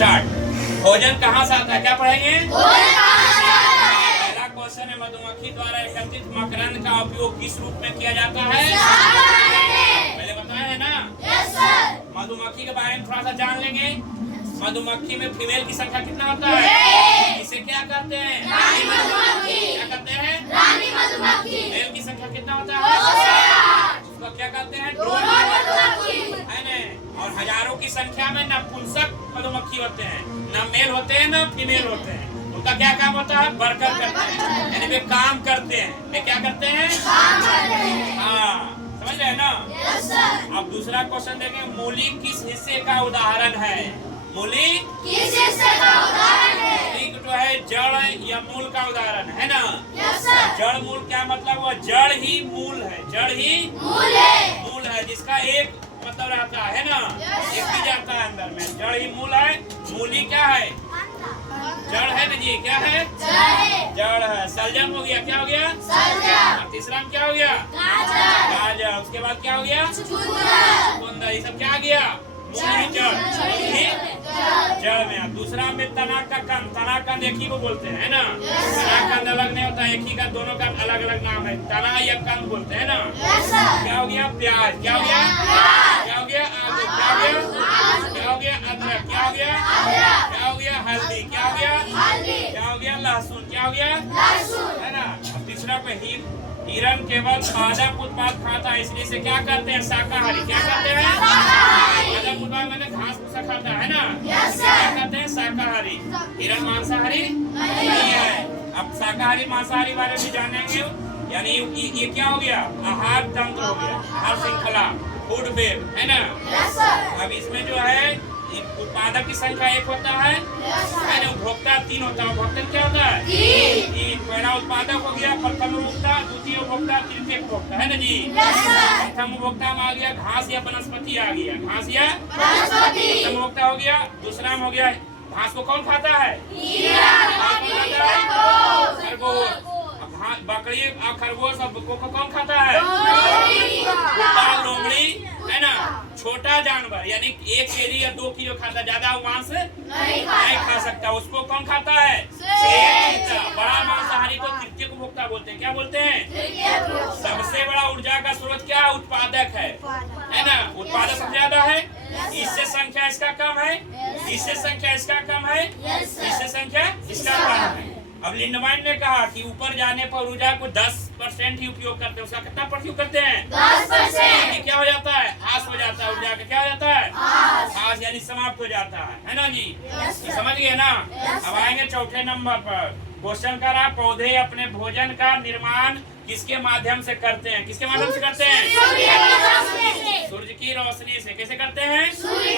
Start. भोजन कहाँ से आता है, क्या पढ़ेंगे? पहला क्वेश्चन है, मधुमक्खी द्वारा एकत्रित मकरंद का उपयोग किस रूप में किया जाता है? पहले बताया है ना। मधुमक्खी के बारे में थोड़ा सा जान लेंगे। मधुमक्खी में फीमेल की संख्या कितना होता है? इसे क्या कहते हैं? रानी मधुमक्खी। क्या कहते हैं? रानी मधुमक्खी। मेल की संख्या कितना होता है? उसको क्या कहते हैं? ड्रोन मधुमक्खी। है ना। और हजारों की संख्या में नपुंसक मधुमक्खी होते हैं, न मेल होते हैं न फीमेल होते हैं। उनका क्या काम होता है? वर्कर करते हैं, यानी वे काम करते हैं। वे क्या करते हैं? हाँ, समझ रहे हैं ना। अब दूसरा क्वेश्चन देखें, मूली किस हिस्से का उदाहरण है? मूली किस हिस्से का उदाहरण है? मूली जो है जड़ या मूल का उदाहरण है ना। Yes sir. जड़ मूल क्या मतलब हुआ? जड़ ही मूल है, जड़ ही मूल है। मूल है, जिसका एक मतलब रहता है ना, एक भी जाता है अंदर में। जड़ ही मूल है। मूली क्या है? जड़ है ना जी, क्या है? जड़ है। सलजम हो गया, क्या हो गया? सलजम। और तीसरा में क्या हो गया? गाजर। गाजर। उसके बाद क्या हो गया? चुकंदर। ये सब क्या आ गया? मूली जड़, मूली जड़ में। दूसरा में तना का कंद। तना कंद एक ही को बोलते हैं, है ना। तना कंद अलग नहीं होता, एक ही का, दोनों का अलग अलग नाम है। तना या कंद बोलते हैं ना। क्या हो गया? प्याज। क्या हो गया? क्या हो गया? आलू। क्या हो गया? क्या हो गया? अदरक। क्या हो गया? क्या हो गया? हल्दी। क्या हो गया? क्या हो गया? लहसुन। क्या हो गया? है ना। अब तीसरा पे हिरन केवल पादप उत्पाद खाता है, इसलिए से क्या करते हैं? शाकाहारी। क्या करते हैं? पादप उत्पाद मैंने घास भूसा खाता है ना, क्या कहते हैं? शाकाहारी। हिरन मांसाहारी नहीं है। अब शाकाहारी मांसाहारी बारे में जानेंगे, यानी ये क्या हो गया? आहार तंत्र हो गया, आहार श्रृंखला, फूड वेब, है ना। अब इसमें जो है उत्पादक की संख्या एक होता है ना, उपभोक्ता तीन होता है। उपभोक्ता क्या होता है? तीन। पहला उत्पादक हो गया प्रथम उपभोक्ता, द्वितीय उपभोक्ता, तृतीय उपभोक्ता, है ना जी। प्रथम उपभोक्ता में आ गया घास या वनस्पति आ गया, घास या प्रथम उपभोक्ता हो गया। दूसरा में हो गया घास को कौन खाता है? खरगोश। बकरी और खरगोश को कौन खाता है? लोमड़ी, है ना। छोटा जानवर यानी 1 केजी या 2 किलो खाता, ज्यादा मांस नहीं खा सकता, उसको कौन खाता है? चीता। बड़ा मांसाहारी को तृतीय उपभोक्ता बोलते हैं, क्या बोलते हैं? सबसे बड़ा ऊर्जा का स्रोत क्या? उत्पादक है ना। उत्पादक सबसे ज्यादा है, इससे संख्या इसका कम है, इससे संख्या इसका कम है, इससे संख्या इसका कम है। अब लिंडमैन ने कहा कि ऊपर जाने पर ऊर्जा को 10% ही उपयोग करते हैं, उसका कितना प्रतिशत करते हैं? 10%। क्या हो जाता है? हास हो जाता है, ऊर्जा का क्या हो जाता है? हास, यानी समाप्त हो जाता है ना जी। समझ गए ना। अब आएंगे चौथे नंबर पर। क्वेश्चन करा, पौधे अपने भोजन का निर्माण किसके माध्यम से करते हैं? किसके माध्यम से करते हैं? सूर्य की रोशनी से। कैसे करते हैं? सूर्य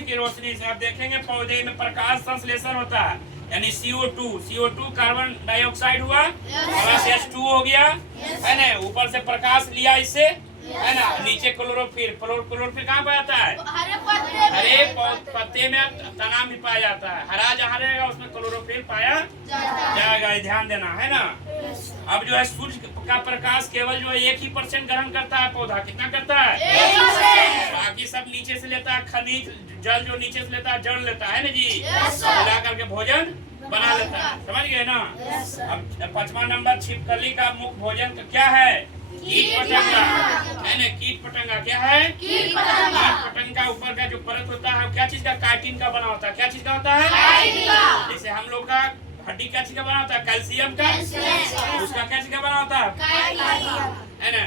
की रोशनी से। अब देखेंगे पौधे में प्रकाश संश्लेषण होता है, यानी CO2 कार्बन डाइऑक्साइड हुआ, प्लस H2 हो गया, है ना। ऊपर से प्रकाश लिया इससे, है ना। नीचे क्लोरोफिल। क्लोरोफिल कहाँ पाया जाता है? हरे पत्ते में, तना भी पाया जाता है। हरा जहाँ रहेगा उसमें क्लोरोफिल पाया जाएगा, ध्यान देना, है ना। अब जो है सूर्य का प्रकाश केवल जो है 1% ग्रहण करता है पौधा। कितना करता है? 1%। बाकी सब नीचे से लेता है, खनिज जल जो नीचे से लेता है, जड़ लेता है ना जी, मिला करके भोजन बना लेता है। समझ गए ना। अब 5वां नंबर, छिपकली का मुख्य भोजन क्या है? कीट पतंगा, है ना। कीट पतंगा क्या है? कीट पतंगा ऊपर का जो परत होता है क्या चीज का? काइटिन का बना होता है। क्या चीज का होता है? जैसे हम लोग का हड्डी क्या चीज का बना होता है? कैल्शियम का। उसका क्या चीज का बना होता है? है ना।